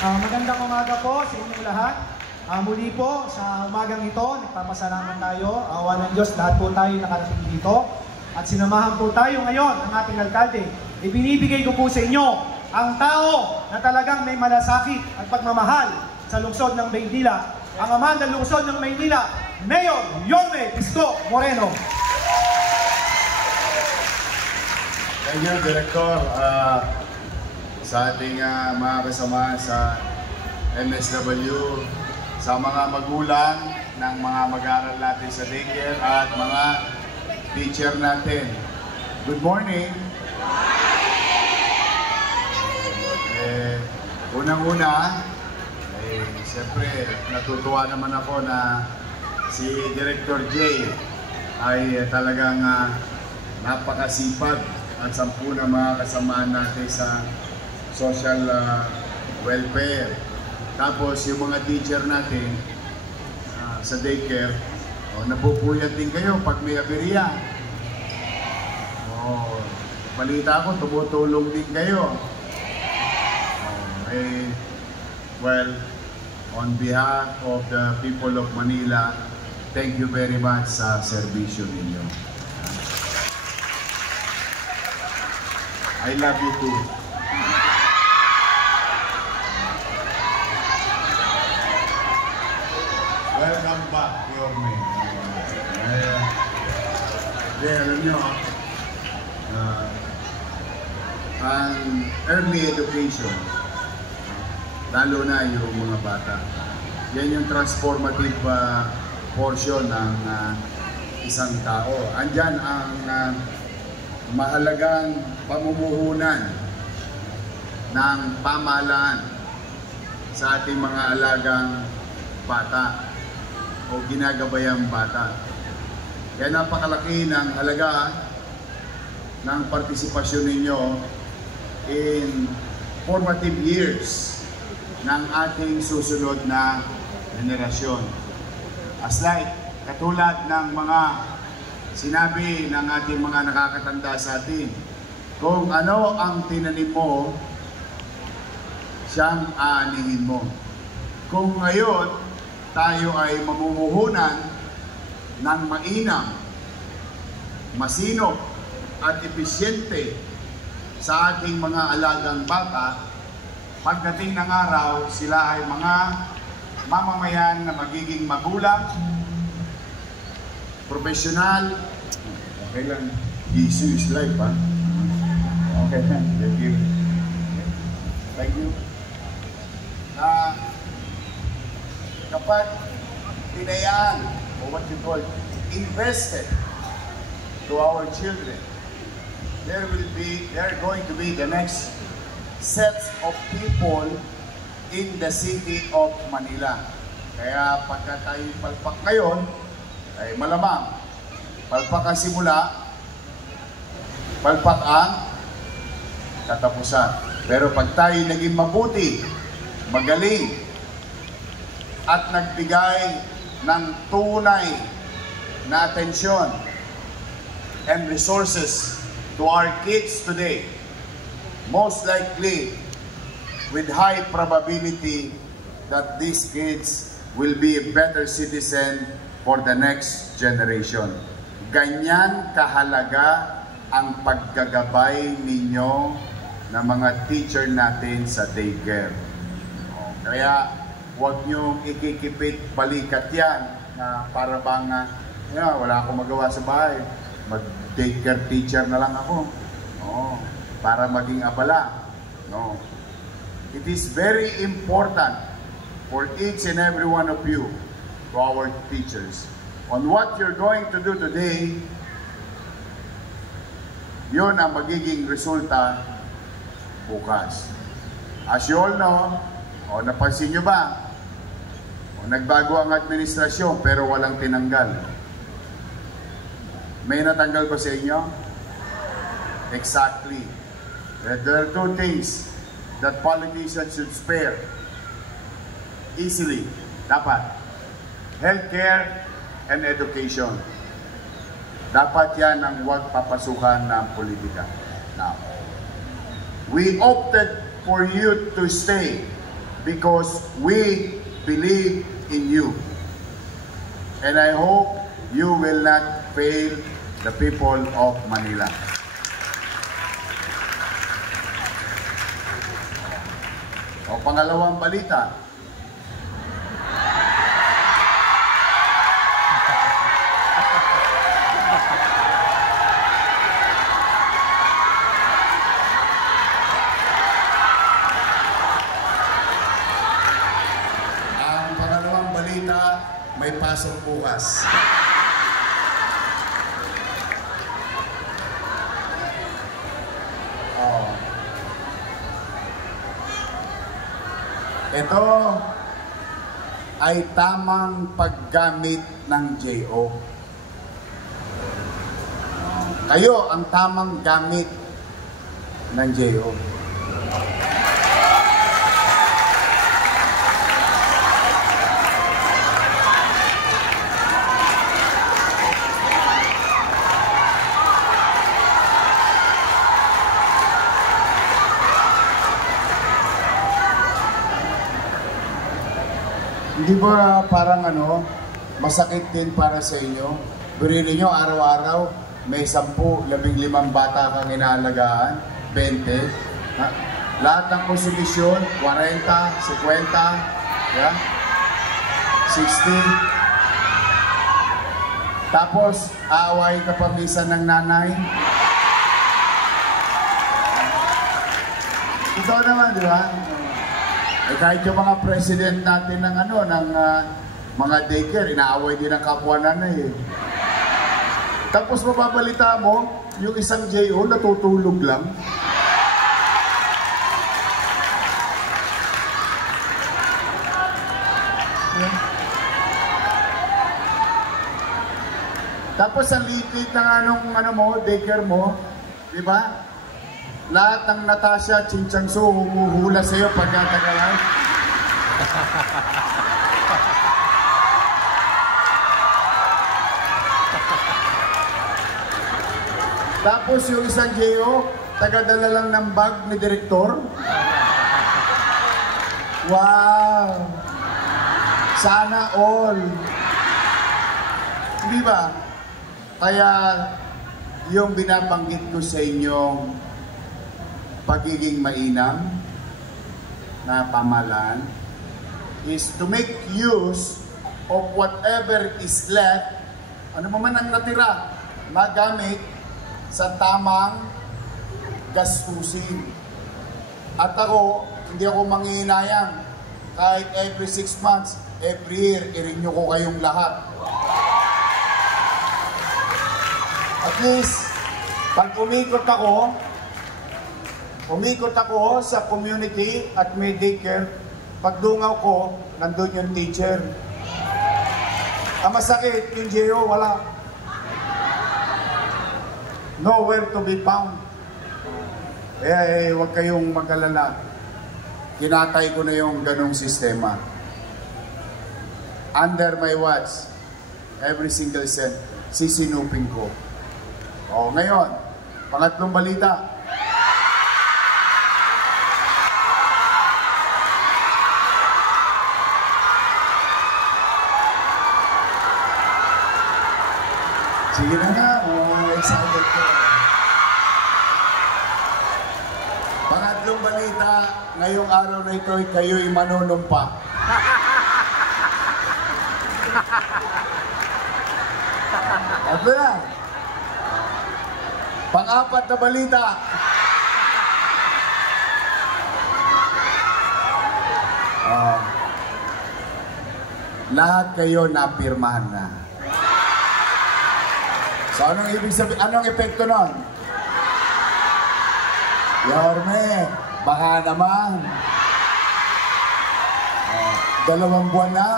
Magandang umaga po sa inyong lahat. Muli po sa umagang ito, nagpapasalamat tayo. Awa ng Diyos, lahat po tayo nakarating dito. At sinamahan po tayo ngayon ng ating alkalde. Ibinibigay ko po sa inyo ang tao na talagang may malasakit at pagmamahal sa lungsod ng Maynila. Ang ama ng lungsod ng Maynila, Mayor Yorme Isko Moreno. Thank you, Director. Sa ating mga kasama sa MSW, sa mga magulang ng mga mag-aaral natin sa daycare at mga teacher natin. Good morning! Unang-una, siyempre natutuwa naman ako na si Director J ay talagang napakasipag at 10 na mga kasamaan natin sa social welfare. Tapos yung mga teacher natin sa daycare, napupuyat din kayo pag may aberya. Balita ko, tumutulong din kayo. Well, on behalf of the people of Manila, thank you very much sa serbisyo ninyo. I love you too. Welcome back, Yorme. Alam nyo, ang early education, lalo na yung mga bata, yan yung transformative portion ng isang tao. Andyan ang mahalagang pamumuhunan ng pamahalaan sa ating mga alagang bata o ginagabayang bata. Kaya napakalaki ng halaga ng partisipasyon ninyo in formative years ng ating susunod na henerasyon. As like, katulad ng mga sinabi ng ating mga nakakatanda sa atin, kung ano ang tinanim mo, siyang aanihin mo. Kung ngayon, tayo ay mamumuhunan ng mainam, masinop at episyente sa ating mga alagang bata, pagdating ng araw, sila ay mga mamamayan na magiging magulang, profesional. Okay lang, issue is life, ha? Okay, thank you. Thank you. Kapag pinayaan, or what you call, invested to our children, there are going to be the next sets of people in the city of Manila. Kaya pagka tayo palpak ngayon, ay malamang palpak ang simula, palpak ang katapusan. Pero pag tayo naging mabuti, magaling, at nagbigay ng tunay na atensyon and resources to our kids today, most likely, with high probability that these kids will be a better citizen for the next generation. Ganyan kahalaga ang paggagabay ninyo ng mga teacher natin sa daycare. Kaya huwag niyong ikikipit balikat yan na para bang wala akong magawa sa bahay, mag-daycare teacher na lang ako. Para maging abala. No. It is very important for each and every one of you, to our teachers, on what you're going to do today, yun ang magiging resulta bukas. As you all know, napansin nyo ba, nagbago ang administrasyon pero walang tinanggal. May natanggal ba sa inyo? Exactly. There are two things that politicians should spare easily. Dapat. Healthcare and education. Dapat yan ang huwag papasukan ng politika. Now, we opted for you to stay because we believe in you. And I hope you will not fail the people of Manila. O pangalawang balita. Ang pangalawang balita, may pasok bukas. Ito ay tamang paggamit ng JO. Kayo ang tamang gamit ng JO. Hindi ba parang masakit din para sa inyo? Birili nyo araw-araw, may 10, 15 bata kang inaalagaan, 20. Lahat ng konsumisyon, 40, 50, yeah? 60. Tapos, aaway ka pa minsan ng nanay. Ito naman, di ba? Kahit yung mga president natin ng mga daycare, inaaway din ang kapwa nanay eh. Tapos mababalita mo, yung isang JO natutulog lang. Tapos ang liit ng daycare mo, di ba? Lahat ng Natasha, Chinchangso, humuhula sa'yo pagkatagalan. Tapos yung isang JO, tagadala lang ng bag ni Direktor. Wow! Sana all! Di ba? Kaya yung binabanggit ko sa inyong pagiging mainam na pamahalaan is to make use of whatever is left, ano man ang natira, magamit sa tamang gastusin. At ako, hindi ako manghihinayang kahit every 6 months, every year, i-renew ko kayong lahat. At least, pag umikot ako sa community at may daycare, pagdungaw ko, nandun yung teacher. Ang masakit, yung JO, wala. Nowhere to be found. Huwag kayong mag-alala. Kinatay ko na yung ganong sistema. Under my watch, every single cent, sisinupin ko. O, ngayon, pangatlong balita. Sige na nga, excited ko. Pangatlong balita, ngayong araw na ito, kayo'y manunumpa. Ito na. Pang-apat na balita. Lahat kayo napirmahan na. So, anong ibig sabihin? Anong epekto nun? Yorme, baka naman. 2 buwan na.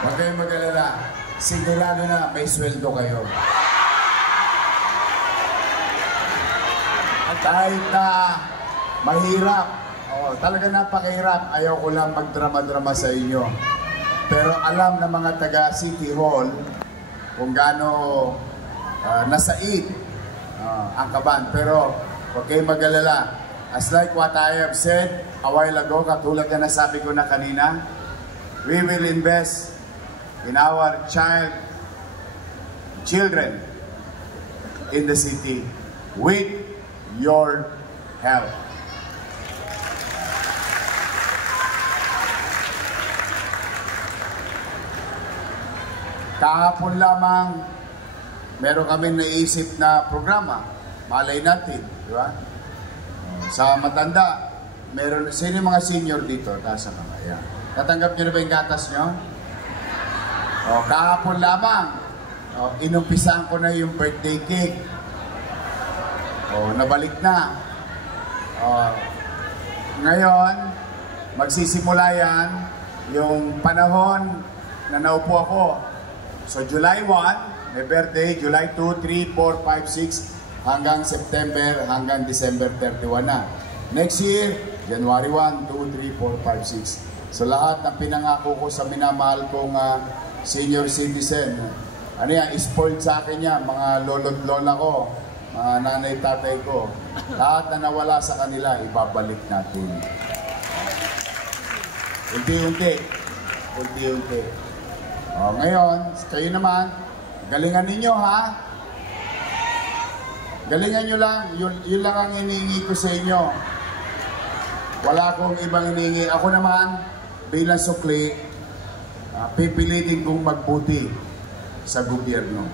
Huwag kayong mag-alala. Sigurado na may sweldo kayo. Kahit na mahirap, Oo, talaga napakahirap. Ayaw ko lang magdrama-drama sa inyo. Pero alam ng mga taga City Hall kung gaano nasaid ang kaban. Pero huwag kayong mag-alala. As like what I have said a while ago, katulad na nasabi ko na kanina, we will invest in our children in the city with your help. Kahapon lamang, meron kami naisip na programa. Malay natin, di ba? Sa matanda, meron, sino yung mga senior dito? Taas ang kamay. Yan. Natanggap nyo na ba yung gatas nyo? Kahapon lamang, inumpisahan ko na yung birthday cake. Nabalik na. Ngayon, magsisimula yan yung panahon na naupo ako. So, July 1, may birthday, July 2, 3, 4, 5, 6, hanggang September, hanggang December 31 na. Next year, January 1, 2, 3, 4, 5, 6. So, lahat ng pinangako ko sa minamahal kong senior citizen, ano yan, spoiled sa akin yan, mga lolo't lola ko, mga nanay tatay ko, lahat na nawala sa kanila, ibabalik natin. Unti-unti. Unti-unti. Ngayon, kayo naman, galingan ninyo ha. Galingan nyo lang, yun lang ang hinihingi ko sa inyo. Wala akong ibang hinihingi. Ako naman, bilang sukli, pipilitin kong magbuti sa gobyerno.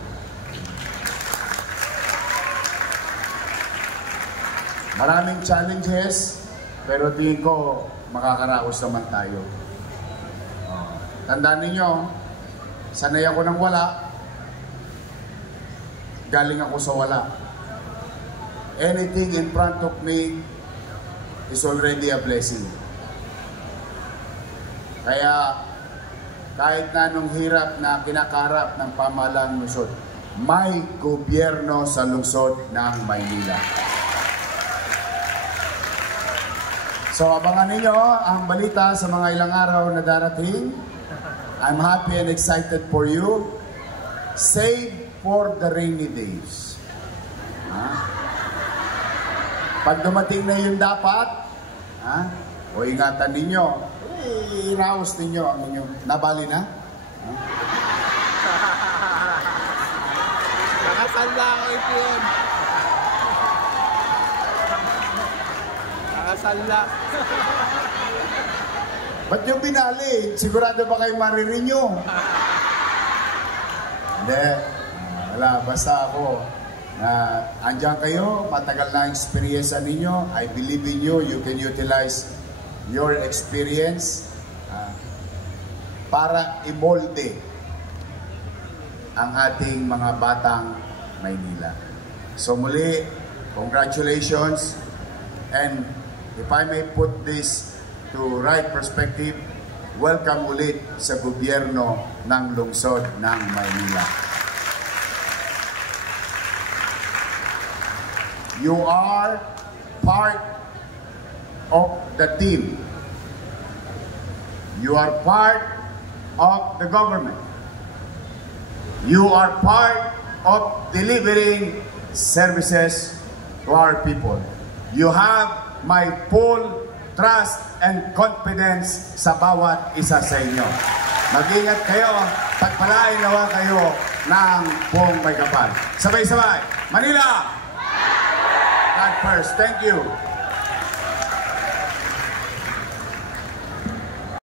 Maraming challenges, pero tingin ko makakaraos naman tayo. Tandaan ninyo, sanay ako ng wala, galing ako sa wala. Anything in front of me is already a blessing. Kaya, kahit na anong hirap na kinakaharap ng pamahalaan ng lungsod, may gobyerno sa lungsod ng Maynila. So, abangan ninyo ang balita sa mga ilang araw na darating. I'm happy and excited for you. Save for the rainy days. Pag dumating na yung dapat, o ingatan ninyo, iraos ninyo ang inyong nabali na. Nakasanda ako, IPM. Nakasanda. Ba't yung binali? Sigurado ba kayo marirenew? Hindi. Wala. Basta ako na andyan kayo, matagal na experience ninyo. I believe in you. You can utilize your experience para imolde ang ating mga batang Maynila. So muli, congratulations. And if I may put this to right perspective, welcome ulit sa gobyerno ng lungsod ng Maynila. You are part of the team. You are part of the government. You are part of delivering services to our people. You have my full trust and confidence sa bawat isa sa inyo. Mag-ingat kayo, pagpalain nawa kayo ng buong may kapal. Sabay-sabay, Manila! God first. Thank you.